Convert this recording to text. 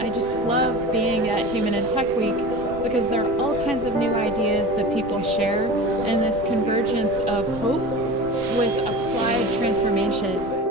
I just love being at Human+Tech Week because there are all kinds of new ideas that people share and this convergence of hope with applied transformation.